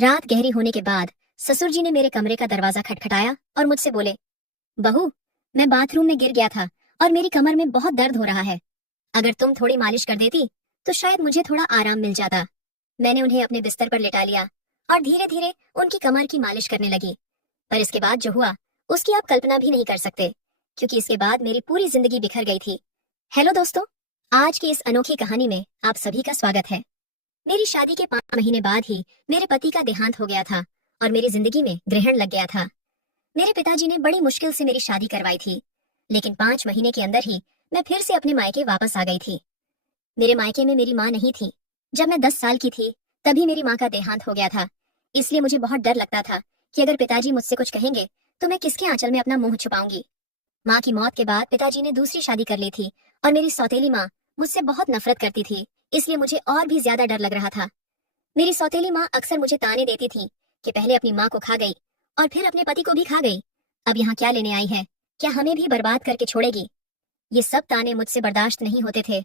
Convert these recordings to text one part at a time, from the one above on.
रात गहरी होने के बाद ससुर जी ने मेरे कमरे का दरवाजा खटखटाया और मुझसे बोले, बहू, मैं बाथरूम में गिर गया था और मेरी कमर में बहुत दर्द हो रहा है। अगर तुम थोड़ी मालिश कर देती तो शायद मुझे थोड़ा आराम मिल जाता। मैंने उन्हें अपने बिस्तर पर लिटा लिया और धीरे धीरे उनकी कमर की मालिश करने लगी। पर इसके बाद जो हुआ उसकी आप कल्पना भी नहीं कर सकते, क्योंकि इसके बाद मेरी पूरी जिंदगी बिखर गई थी। हेलो दोस्तों, आज की इस अनोखी कहानी में आप सभी का स्वागत है। मेरी शादी के 5 महीने बाद ही मेरे पति का देहांत हो गया था और मेरी जिंदगी में ग्रहण लग गया था। मेरे पिताजी ने बड़ी मुश्किल से मेरी शादी करवाई थी, लेकिन 5 महीने के अंदर ही मैं फिर से अपने मायके वापस आ गई थी। मेरे मायके में मेरी माँ नहीं थी। जब मैं 10 साल की थी तभी मेरी माँ का देहांत हो गया था। इसलिए मुझे बहुत डर लगता था कि अगर पिताजी मुझसे कुछ कहेंगे तो मैं किसके आंचल में अपना मुंह छुपाऊंगी। माँ की मौत के बाद पिताजी ने दूसरी शादी कर ली थी और मेरी सौतेली माँ मुझसे बहुत नफरत करती थी, इसलिए मुझे और भी ज्यादा डर लग रहा था। मेरी सौतेली माँ अक्सर मुझे ताने देती थी कि पहले अपनी माँ को खा गई और फिर अपने पति को भी खा गई। अब यहाँ क्या लेने आई है? क्या हमें भी बर्बाद करके छोड़ेगी? ये सब ताने मुझसे बर्दाश्त नहीं होते थे,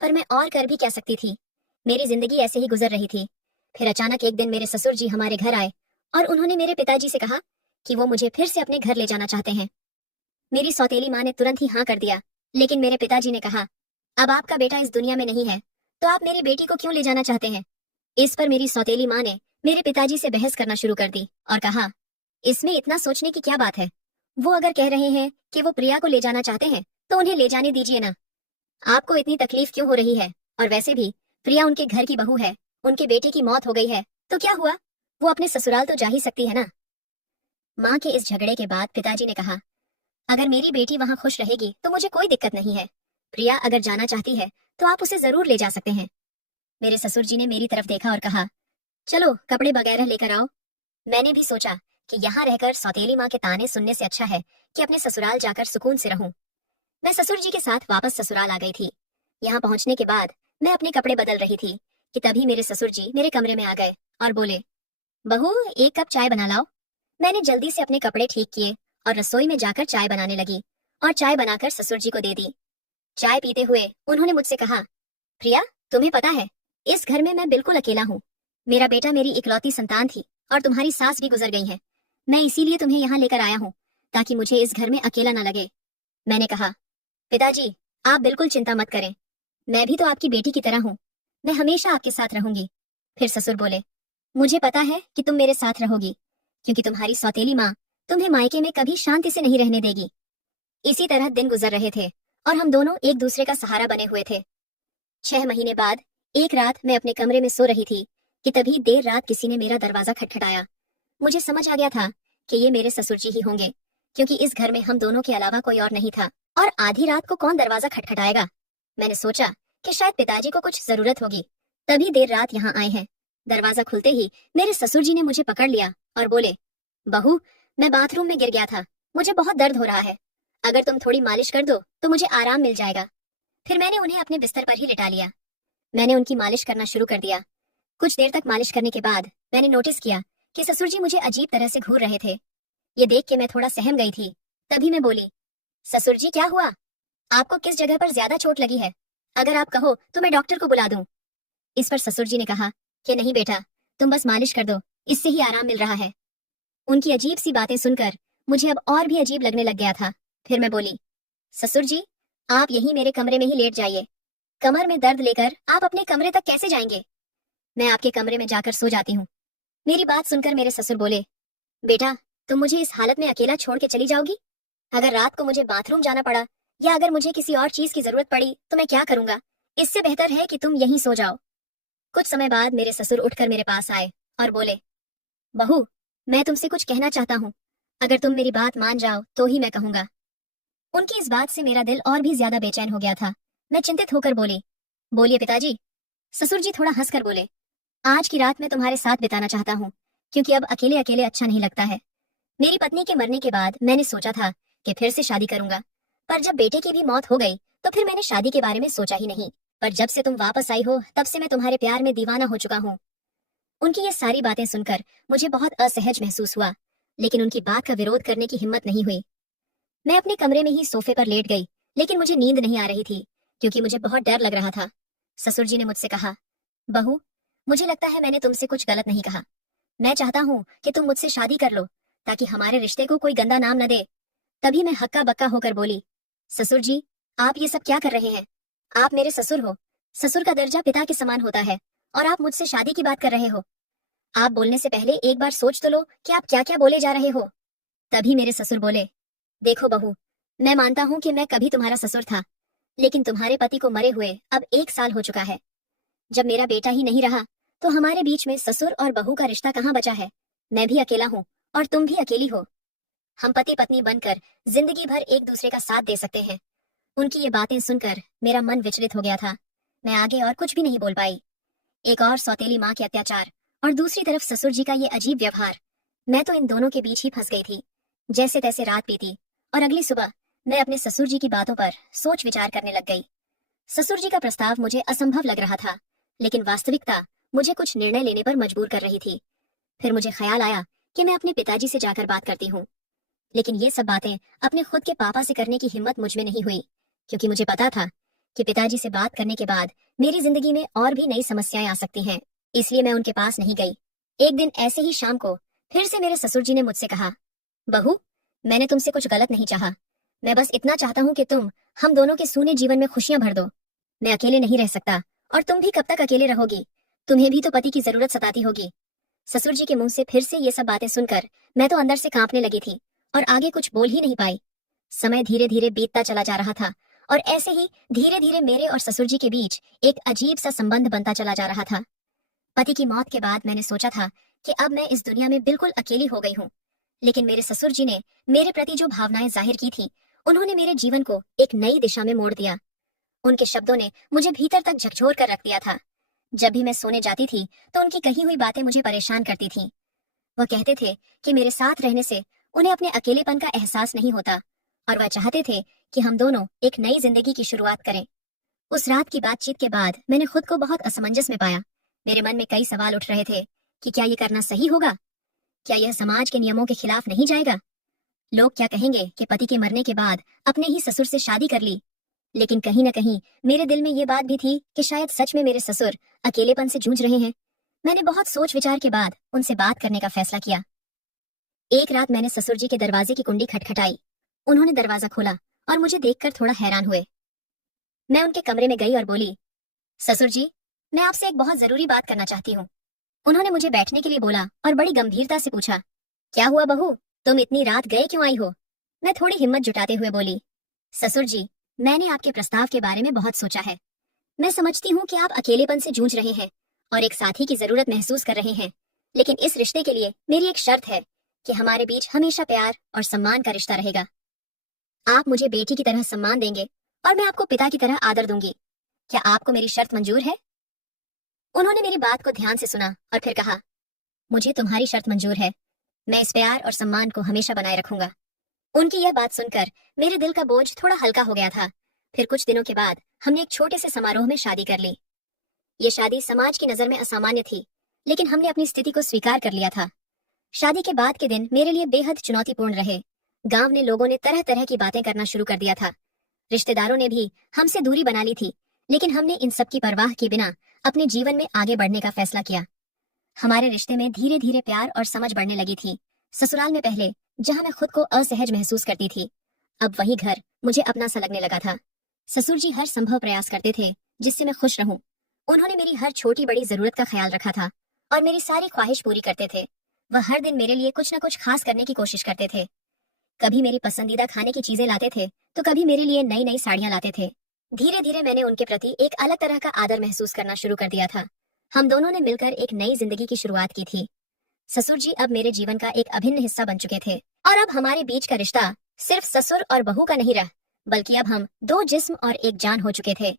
पर मैं और कर भी क्या सकती थी। मेरी जिंदगी ऐसे ही गुजर रही थी। फिर अचानक एक दिन मेरे ससुर जी हमारे घर आए और उन्होंने मेरे पिताजी से कहा कि वो मुझे फिर से अपने घर ले जाना चाहते हैं। मेरी सौतेली माँ ने तुरंत ही हाँ कर दिया, लेकिन मेरे पिताजी ने कहा, अब आपका बेटा इस दुनिया में नहीं है तो आप मेरी बेटी को क्यों ले जाना चाहते हैं? इस पर मेरी सौतेली माँ ने मेरे पिताजी से बहस करना शुरू कर दी और कहा, इसमें इतना सोचने की क्या बात है? वो अगर कह रहे हैं कि वो प्रिया को ले जाना चाहते हैं तो उन्हें ले जाने दीजिए ना। आपको इतनी तकलीफ क्यों हो रही है? और वैसे भी प्रिया उनके घर की बहू है, उनके बेटे की मौत हो गई है तो क्या हुआ, वो अपने ससुराल तो जा ही सकती है ना। माँ के इस झगड़े के बाद पिताजी ने कहा, अगर मेरी बेटी वहाँ खुश रहेगी तो मुझे कोई दिक्कत नहीं है। प्रिया अगर जाना चाहती है तो आप उसे जरूर ले जा सकते हैं। मेरे ससुर जी ने मेरी तरफ देखा और कहा, चलो कपड़े वगैरह लेकर आओ। मैंने भी सोचा कि यहाँ रहकर सौतेली माँ के ताने सुनने से अच्छा है कि अपने ससुराल जाकर सुकून से रहूं। मैं ससुर जी के साथ वापस ससुराल आ गई थी। यहाँ पहुंचने के बाद मैं अपने कपड़े बदल रही थी कि तभी मेरे ससुर जी मेरे कमरे में आ गए और बोले, बहू, एक कप चाय बना लाओ। मैंने जल्दी से अपने कपड़े ठीक किए और रसोई में जाकर चाय बनाने लगी और चाय बनाकर ससुर जी को दे दी। चाय पीते हुए उन्होंने मुझसे कहा, प्रिया, तुम्हें पता है इस घर में मैं बिल्कुल अकेला हूँ। मेरा बेटा मेरी इकलौती संतान थी और तुम्हारी सास भी गुजर गई है। मैं इसीलिए तुम्हें यहाँ लेकर आया हूँ ताकि मुझे इस घर में अकेला न लगे। मैंने कहा, पिताजी, आप बिल्कुल चिंता मत करें, मैं भी तो आपकी बेटी की तरह हूँ। मैं हमेशा आपके साथ रहूंगी। फिर ससुर बोले, मुझे पता है कि तुम मेरे साथ रहोगी, क्योंकि तुम्हारी सौतेली माँ तुम्हें मायके में कभी शांति से नहीं रहने देगी। इसी तरह दिन गुजर रहे थे और हम दोनों एक दूसरे का सहारा बने हुए थे। 6 महीने बाद एक रात मैं अपने कमरे में सो रही थी कि तभी देर रात किसी ने मेरा दरवाजा खटखटाया। मुझे समझ आ गया था कि ये मेरे ससुर जी ही होंगे, क्योंकि इस घर में हम दोनों के अलावा कोई और नहीं था और आधी रात को कौन दरवाजा खटखटाएगा। मैंने सोचा कि शायद पिताजी को कुछ जरूरत होगी, तभी देर रात यहाँ आए हैं। दरवाजा खुलते ही मेरे ससुर जी ने मुझे पकड़ लिया और बोले, बहू, मैं बाथरूम में गिर गया था, मुझे बहुत दर्द हो रहा है। अगर तुम थोड़ी मालिश कर दो तो मुझे आराम मिल जाएगा। फिर मैंने उन्हें अपने बिस्तर पर ही लिटा लिया। मैंने उनकी मालिश करना शुरू कर दिया। कुछ देर तक मालिश करने के बाद मैंने नोटिस किया कि ससुर जी मुझे अजीब तरह से घूर रहे थे। ये देख के मैं थोड़ा सहम गई थी। तभी मैं बोली, ससुर जी, क्या हुआ? आपको किस जगह पर ज्यादा चोट लगी है? अगर आप कहो तो मैं डॉक्टर को बुला दूं। इस पर ससुर जी ने कहा कि नहीं बेटा, तुम बस मालिश कर दो, इससे ही आराम मिल रहा है। उनकी अजीब सी बातें सुनकर मुझे अब और भी अजीब लगने लग गया था। फिर मैं बोली, ससुर जी, आप यहीं मेरे कमरे में ही लेट जाइए। कमर में दर्द लेकर आप अपने कमरे तक कैसे जाएंगे? मैं आपके कमरे में जाकर सो जाती हूँ। मेरी बात सुनकर मेरे ससुर बोले, बेटा, तुम मुझे इस हालत में अकेला छोड़ के चली जाओगी? अगर रात को मुझे बाथरूम जाना पड़ा या अगर मुझे किसी और चीज की जरूरत पड़ी तो मैं क्या करूंगा? इससे बेहतर है कि तुम यहीं सो जाओ। कुछ समय बाद मेरे ससुर उठकर मेरे पास आए और बोले, बहू, मैं तुमसे कुछ कहना चाहता हूँ। अगर तुम मेरी बात मान जाओ तो ही मैं कहूंगा। उनकी इस बात से मेरा दिल और भी ज्यादा बेचैन हो गया था। मैं चिंतित होकर बोली, बोलिए पिताजी। ससुर जी थोड़ा हंसकर बोले, आज की रात मैं तुम्हारे साथ बिताना चाहता हूँ, क्योंकि अब अकेले अकेले अच्छा नहीं लगता है। मेरी पत्नी के मरने के बाद मैंने सोचा था कि फिर से शादी करूंगा, पर जब बेटे की भी मौत हो गई तो फिर मैंने शादी के बारे में सोचा ही नहीं। पर जब से तुम वापस आई हो तब से मैं तुम्हारे प्यार में दीवाना हो चुका हूँ। उनकी ये सारी बातें सुनकर मुझे बहुत असहज महसूस हुआ, लेकिन उनकी बात का विरोध करने की हिम्मत नहीं हुई। मैं अपने कमरे में ही सोफे पर लेट गई, लेकिन मुझे नींद नहीं आ रही थी क्योंकि मुझे बहुत डर लग रहा था। ससुर जी ने मुझसे कहा, बहू, मुझे लगता है मैंने तुमसे कुछ गलत नहीं कहा। मैं चाहता हूँ कि तुम मुझसे शादी कर लो ताकि हमारे रिश्ते को कोई गंदा नाम न दे। तभी मैं हक्का बक्का होकर बोली, ससुर जी, आप ये सब क्या कर रहे हैं? आप मेरे ससुर हो। ससुर का दर्जा पिता के समान होता है और आप मुझसे शादी की बात कर रहे हो। आप बोलने से पहले एक बार सोच तो लो कि आप क्या क्या बोले जा रहे हो। तभी मेरे ससुर बोले, देखो बहू, मैं मानता हूँ कि मैं कभी तुम्हारा ससुर था, लेकिन तुम्हारे पति को मरे हुए अब 1 साल हो चुका है। जब मेरा बेटा ही नहीं रहा तो हमारे बीच में ससुर और बहू का रिश्ता कहाँ बचा है? मैं भी अकेला हूँ और तुम भी अकेली हो। हम पति पत्नी बनकर जिंदगी भर एक दूसरे का साथ दे सकते हैं। उनकी ये बातें सुनकर मेरा मन विचलित हो गया था। मैं आगे और कुछ भी नहीं बोल पाई। एक और सौतेली माँ के अत्याचार और दूसरी तरफ ससुर जी का ये अजीब व्यवहार। मैं तो इन दोनों के बीच ही फंस गई थी। जैसे तैसे रात बीती और अगली सुबह मैं अपने ससुर जी की बातों पर सोच विचार करने लग गई। ससुर जी का प्रस्ताव मुझे असंभव लग रहा था, लेकिन वास्तविकता मुझे कुछ निर्णय लेने पर मजबूर कर रही थी। फिर मुझे ख्याल आया कि मैं अपने पिताजी से जाकर बात करती हूँ, लेकिन ये सब बातें अपने खुद के पापा से करने की हिम्मत मुझ में नहीं हुई, क्योंकि मुझे पता था कि पिताजी से बात करने के बाद मेरी जिंदगी में और भी नई समस्याएं आ सकती हैं। इसलिए मैं उनके पास नहीं गई। एक दिन ऐसे ही शाम को फिर से मेरे ससुर जी ने मुझसे कहा, बहू, मैंने तुमसे कुछ गलत नहीं चाहा। मैं बस इतना चाहता हूँ कि तुम हम दोनों के सूने जीवन में खुशियां भर दो। मैं अकेले नहीं रह सकता और तुम भी कब तक अकेले रहोगी? तुम्हें भी तो पति की जरूरत सताती होगी। ससुर जी के मुंह से फिर से ये सब बातें सुनकर मैं तो अंदर से कांपने लगी थी और आगे कुछ बोल ही नहीं पाई। समय धीरे धीरे बीतता चला जा रहा था और ऐसे ही धीरे धीरे मेरे और ससुर जी के बीच एक अजीब सा संबंध बनता चला जा रहा था। पति की मौत के बाद मैंने सोचा था कि अब मैं इस दुनिया में बिल्कुल अकेली हो गई हूँ, लेकिन मेरे ससुर जी ने मेरे प्रति जो भावनाएं जाहिर की थी, उन्होंने मेरे जीवन को एक नई दिशा में मोड़ दिया। उनके शब्दों ने मुझे भीतर तक झकझोर कर रख दिया था। जब भी मैं सोने जाती थी तो उनकी कही हुई बातें मुझे परेशान करती थीं। वह कहते थे कि मेरे साथ रहने से उन्हें अपने अकेलेपन का एहसास नहीं होता और वह चाहते थे कि हम दोनों एक नई जिंदगी की शुरुआत करें। उस रात की बातचीत के बाद मैंने खुद को बहुत असमंजस में पाया। मेरे मन में कई सवाल उठ रहे थे कि क्या ये करना सही होगा? क्या यह समाज के नियमों के खिलाफ नहीं जाएगा? लोग क्या कहेंगे कि पति के मरने के बाद अपने ही ससुर से शादी कर ली? लेकिन कहीं न कहीं मेरे दिल में ये बात भी थी कि शायद सच में मेरे ससुर अकेलेपन से जूझ रहे हैं। मैंने बहुत सोच विचार के बाद उनसे बात करने का फैसला किया। एक रात मैंने ससुर जी के दरवाजे की कुंडी खटखटाई। उन्होंने दरवाजा खोला और मुझे देखकर थोड़ा हैरान हुए। मैं उनके कमरे में गई और बोली, ससुर जी, मैं आपसे एक बहुत जरूरी बात करना चाहती हूँ। उन्होंने मुझे बैठने के लिए बोला और बड़ी गंभीरता से पूछा, क्या हुआ बहू, तुम इतनी रात गए क्यों आई हो? मैं थोड़ी हिम्मत जुटाते हुए बोली, ससुर जी, मैंने आपके प्रस्ताव के बारे में बहुत सोचा है। मैं समझती हूँ कि आप अकेलेपन से जूझ रहे हैं और एक साथी की जरूरत महसूस कर रहे हैं, लेकिन इस रिश्ते के लिए मेरी एक शर्त है कि हमारे बीच हमेशा प्यार और सम्मान का रिश्ता रहेगा। आप मुझे बेटी की तरह सम्मान देंगे और मैं आपको पिता की तरह आदर दूंगी। क्या आपको मेरी शर्त मंजूर है? उन्होंने मेरी बात को ध्यान से सुना और फिर कहा, मुझे तुम्हारी शर्त मंजूर है। मैं इस प्यार और सम्मान को हमेशा बनाए रखूंगा। उनकी यह बात सुनकर मेरे दिल का बोझ थोड़ा हल्का हो गया था। फिर कुछ दिनों के बाद हमने एक छोटे से समारोह में शादी कर ली। ये शादी समाज की नजर में असामान्य थी, लेकिन हमने अपनी स्थिति को स्वीकार कर लिया था। शादी के बाद के दिन मेरे लिए बेहद चुनौतीपूर्ण रहे। गांव ने लोगों ने तरह तरह की बातें करना शुरू कर दिया था। रिश्तेदारों ने भी हमसे दूरी बना ली थी, लेकिन हमने इन सब की परवाह किए बिना अपने जीवन में आगे बढ़ने का फैसला किया। हमारे रिश्ते में धीरे धीरे प्यार और समझ बढ़ने लगी थी। ससुराल में पहले जहां मैं खुद को असहज महसूस करती थी, अब वही घर मुझे अपना सा लगने लगा था। ससुर जी हर संभव प्रयास करते थे जिससे मैं खुश रहूं। उन्होंने मेरी हर छोटी बड़ी जरूरत का ख्याल रखा था और मेरी सारी ख्वाहिश पूरी करते थे। वह हर दिन मेरे लिए कुछ न कुछ खास करने की कोशिश करते थे। कभी मेरी पसंदीदा खाने की चीजें लाते थे तो कभी मेरे लिए नई नई साड़ियां लाते थे। धीरे धीरे मैंने उनके प्रति एक अलग तरह का आदर महसूस करना शुरू कर दिया था। हम दोनों ने मिलकर एक नई जिंदगी की शुरुआत की थी। ससुर जी अब मेरे जीवन का एक अभिन्न हिस्सा बन चुके थे और अब हमारे बीच का रिश्ता सिर्फ ससुर और बहू का नहीं रहा, बल्कि अब हम दो जिस्म और एक जान हो चुके थे।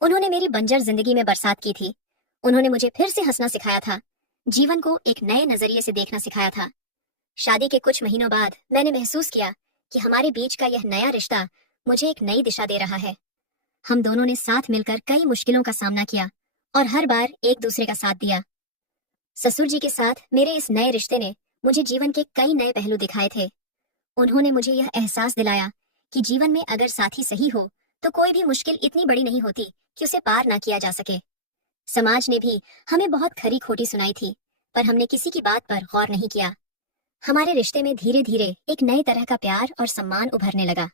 उन्होंने मेरी बंजर जिंदगी में बरसात की थी। उन्होंने मुझे फिर से हंसना सिखाया था, जीवन को एक नए नजरिए से देखना सिखाया था। शादी के कुछ महीनों बाद मैंने महसूस किया कि हमारे बीच का यह नया रिश्ता मुझे एक नई दिशा दे रहा है। हम दोनों ने साथ मिलकर कई मुश्किलों का सामना किया और हर बार एक दूसरे का साथ दिया। ससुर जी के साथ मेरे इस नए रिश्ते ने मुझे जीवन के कई नए पहलू दिखाए थे। उन्होंने मुझे यह एहसास दिलाया कि जीवन में अगर साथी सही हो तो कोई भी मुश्किल इतनी बड़ी नहीं होती कि उसे पार ना किया जा सके। समाज ने भी हमें बहुत खरी खोटी सुनाई थी, पर हमने किसी की बात पर गौर नहीं किया। हमारे रिश्ते में धीरे धीरे एक नए तरह का प्यार और सम्मान उभरने लगा।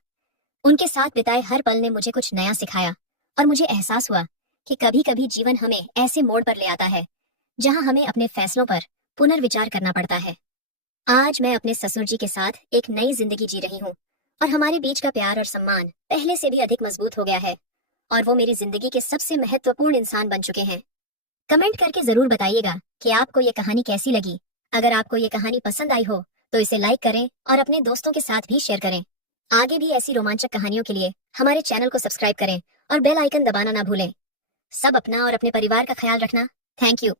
उनके साथ बिताए हर पल ने मुझे कुछ नया सिखाया और मुझे एहसास हुआ कि कभी कभी जीवन हमें ऐसे मोड़ पर ले आता है जहां हमें अपने फैसलों पर पुनर्विचार करना पड़ता है। आज मैं अपने ससुर जी के साथ एक नई जिंदगी जी रही हूँ और हमारे बीच का प्यार और सम्मान पहले से भी अधिक मजबूत हो गया है और वो मेरी जिंदगी के सबसे महत्वपूर्ण इंसान बन चुके हैं। कमेंट करके जरूर बताइएगा कि आपको ये कहानी कैसी लगी। अगर आपको ये कहानी पसंद आई हो तो इसे लाइक करें और अपने दोस्तों के साथ भी शेयर करें। आगे भी ऐसी रोमांचक कहानियों के लिए हमारे चैनल को सब्सक्राइब करें और बेल आइकन दबाना ना भूलें। सब अपना और अपने परिवार का ख्याल रखना। Thank you.